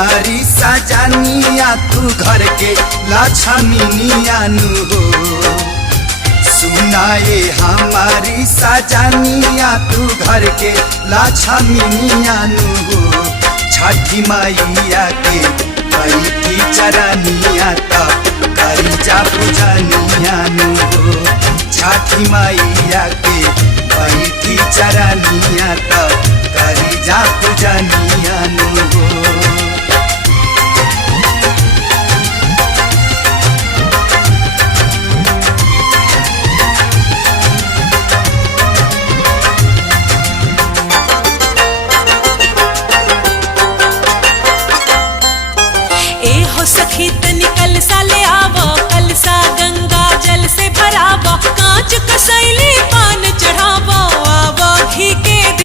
हमारी सजनिया तू घर के लक्ष्मीनिया नु हो। सुनाए हमारी सजनिया तू घर के लक्ष्मीनिया नु हो। छठी मैया के बैठी चरनिया त करी जा पूजनिया नु हो। छठी मैया के बैठी चरनिया त